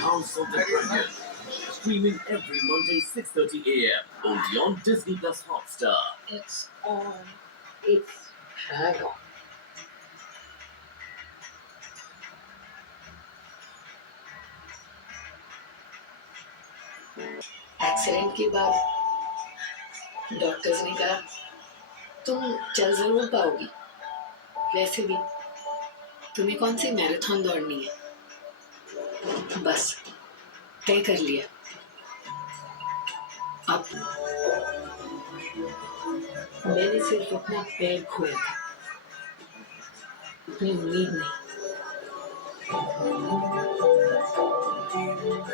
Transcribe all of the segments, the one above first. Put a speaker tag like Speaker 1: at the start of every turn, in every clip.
Speaker 1: House of the Dragon. Streaming every Monday 6:30 a.m. only on Disney Plus Hotstar.
Speaker 2: It's on.
Speaker 3: It's hang on. Accident के बाद doctors ने कहा तुम चल जरूर पाओगी वैसे भी तुम्हें कौन सी मैराथन दौड़नी है? बस, तय कर लिया। अब मैंने सिर्फ़ अपना पैर खोया था। अपनी उम्मीद नहीं।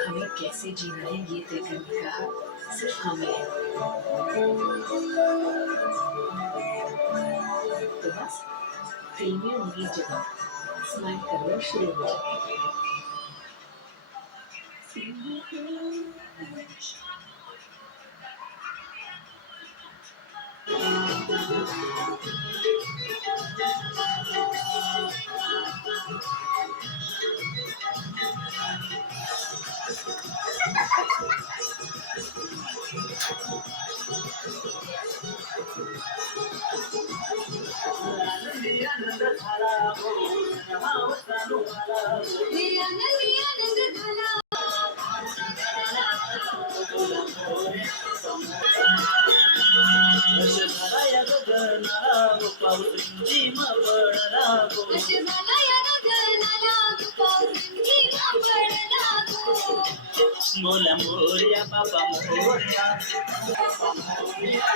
Speaker 3: हमें कैसे जीना है ये तय करने का सिर्फ़ हमें तो बस दिल उम्मीद जगाओ It's my commercially work. Mola moria, papa moria, papa moria.